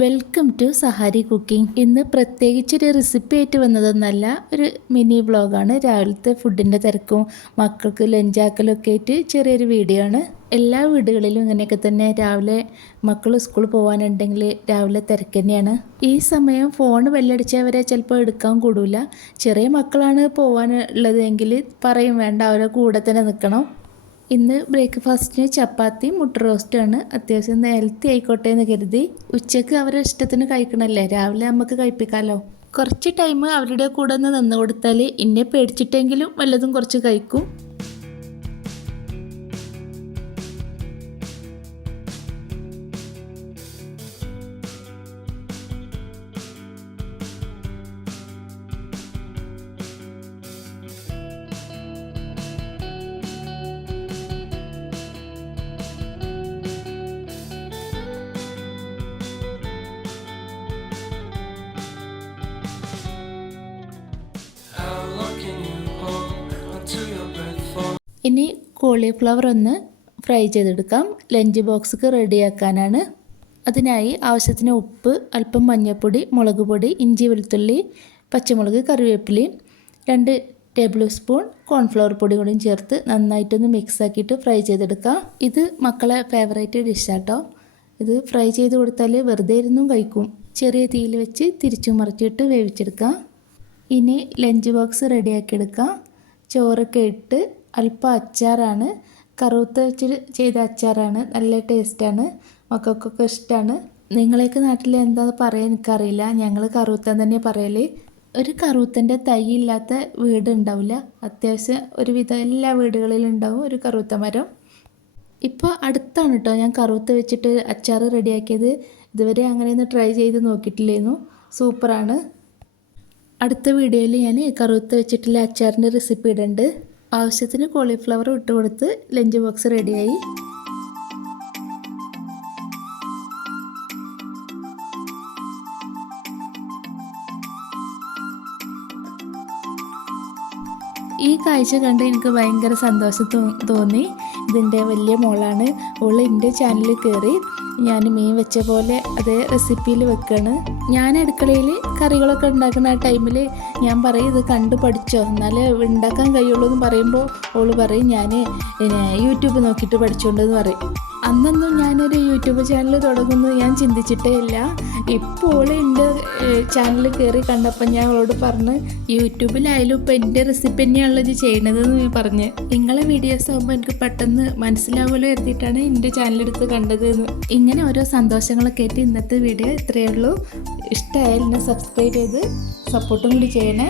Welcome to Sahari cooking. ഇന്ന് പ്രത്യേകിച്ചൊരു recipe ആയിട്ട് വന്നതൊന്നല്ല ഒരു മിനി വ്ളോഗാണ്. രാവിലത്തെ ഫുഡിന്റെ തിരക്കും മക്കൾക്ക് ലഞ്ചാക്കലൊക്കെ ആയിട്ട് ചെറിയൊരു വീഡിയോ ആണ്. എല്ലാ വീടുകളിലും ഇങ്ങനെയൊക്കെ തന്നെ രാവിലെ മക്കൾ സ്കൂളിൽ പോകാനുണ്ടെങ്കിൽ രാവിലെ തിരക്ക് തന്നെയാണ്. ഈ സമയം ഫോൺ വെല്ലടിച്ചവരെ ചിലപ്പോൾ എടുക്കാൻ കൂടില്ല ചെറിയ മക്കളാണ് പോകാനുള്ളതെങ്കിൽ പറയും വേണ്ട അവരെ കൂടെ തന്നെ നിൽക്കണം. ഇന്ന് ബ്രേക്ക്ഫാസ്റ്റിന് ചപ്പാത്തി മുട്ട റോസ്റ്റാണ് അത്യാവശ്യം ഹെൽത്തി ആയിക്കോട്ടെ എന്ന് കരുതി. ഉച്ചയ്ക്ക് അവരെ ഇഷ്ടത്തിന് കഴിക്കണമല്ലേ രാവിലെ നമുക്ക് കഴിപ്പിക്കാമല്ലോ കുറച്ച് ടൈം അവരുടെ കൂടെ ഒന്ന് നിന്ന് കൊടുത്താൽ എന്നെ പേടിച്ചിട്ടെങ്കിലും വല്ലതും കുറച്ച് കഴിക്കും. ഇനി കോളിഫ്ലവർ ഒന്ന് ഫ്രൈ ചെയ്തെടുക്കാം. ലഞ്ച് ബോക്സ്ക്ക് റെഡിയാക്കാനാണ് അതിനായി ആവശ്യത്തിന് ഉപ്പ് അല്പം മഞ്ഞൾപ്പൊടി മുളക് പൊടി ഇഞ്ചി വെളുത്തുള്ളി പച്ചമുളക് കറിവേപ്പിലയും രണ്ട് ടേബിൾ സ്പൂൺ കോൺഫ്ലവർ പൊടി കൂടിയും ചേർത്ത് നന്നായിട്ടൊന്ന് മിക്സ് ആക്കിയിട്ട് ഫ്രൈ ചെയ്തെടുക്കാം. ഇത് മക്കളെ ഫേവറേറ്റ് ഡിഷാട്ടോ ഇത് ഫ്രൈ ചെയ്ത് കൊടുത്താൽ വെറുതെ ഇരുന്നും കഴിക്കും. ചെറിയ തീയിൽ വെച്ച് തിരിച്ചു മറിച്ചിട്ട് വേവിച്ചെടുക്കാം. ഇനി ലഞ്ച് ബോക്സ് റെഡിയാക്കി എടുക്കാം ചോറൊക്കെ ഇട്ട് അല്പം അച്ചാറാണ്. കറുത്ത വെച്ച് ചെയ്ത അച്ചാറാണ്. നല്ല ടേസ്റ്റാണ്. മക്കൾക്കൊക്കെ ഇഷ്ടമാണ് നിങ്ങളെയൊക്കെ നാട്ടിൽ എന്താ പറയാൻ എനിക്കറിയില്ല. ഞങ്ങൾ കറുത്തൻ തന്നെ പറയൽ ഒരു കറുത്തന്റെ തൈ ഇല്ലാത്ത വീട് ഉണ്ടാവില്ല. അത്യാവശ്യം ഒരുവിധം എല്ലാ വീടുകളിലും ഉണ്ടാവും ഒരു കറുത്ത മരം. ഇപ്പോൾ അടുത്താണ് കേട്ടോ ഞാൻ കറുത്ത് വെച്ചിട്ട് അച്ചാർ റെഡിയാക്കിയത്. ഇതുവരെ അങ്ങനെയൊന്നും ട്രൈ ചെയ്ത് നോക്കിയിട്ടില്ലായിരുന്നു സൂപ്പറാണ്. അടുത്ത വീഡിയോയിൽ ഞാൻ കറുത്ത് വെച്ചിട്ടുള്ള അച്ചാറിന്റെ റെസിപ്പി ഇടുന്നുണ്ട് ആവശ്യത്തിന് കോളിഫ്ലവർ ഇട്ട് കൊടുത്ത് ലഞ്ച് ബോക്സ് റെഡിയായി ഈ കാഴ്ച കണ്ട് എനിക്ക് ഭയങ്കര സന്തോഷം തോന്നി. ഇതിന്റെ വലിയ മോളാണ്. ഓൾ എന്റെ ചാനലിൽ കയറി ഞാൻ മീൻ വെച്ച പോലെ അതേ റെസിപ്പിയിൽ വെക്കാണ്. ഞാൻ അടുക്കളയിൽ കറികളൊക്കെ ഉണ്ടാക്കുന്ന ആ ടൈമിൽ ഞാൻ പറയും ഇത് കണ്ടു പഠിച്ചോ? എന്നാലേ ഉണ്ടാക്കാൻ കഴിയുള്ളൂ എന്ന് പറയുമ്പോൾ ഓൾ പറയും ഞാൻ യൂട്യൂബ് നോക്കിയിട്ട് പഠിച്ചോണ്ടെന്ന് പറയും. അന്നൊന്നും ഞാനൊരു യൂട്യൂബ് ചാനൽ തുടങ്ങുന്നത് ഞാൻ ചിന്തിച്ചിട്ടേ ഇല്ല. ഇപ്പോൾ എന്റെ ചാനൽ കയറി കണ്ടപ്പോൾ ഞാൻ അവളോട് പറഞ്ഞ് യൂട്യൂബിലായാലും ഇപ്പോൾ എന്റെ റെസിപ്പി തന്നെയാണല്ലോ ഇത് ചെയ്യണതെന്ന് പറഞ്ഞ്. നിങ്ങളെ വീഡിയോസ് ആകുമ്പോൾ എനിക്ക് പെട്ടെന്ന് മനസ്സിലാവുമല്ലോ എത്തിയിട്ടാണ് എന്റെ ചാനലെടുത്ത് കണ്ടത് എന്ന് ഇങ്ങനെ ഓരോ സന്തോഷങ്ങളൊക്കെ ആയിട്ട് ഇന്നത്തെ വീഡിയോ ഇത്രയേ ഉള്ളൂ. ഇഷ്ടമായാലും എന്നെ സബ്സ്ക്രൈബ് ചെയ്ത് സപ്പോർട്ടും കൂടി ചെയ്യണേ.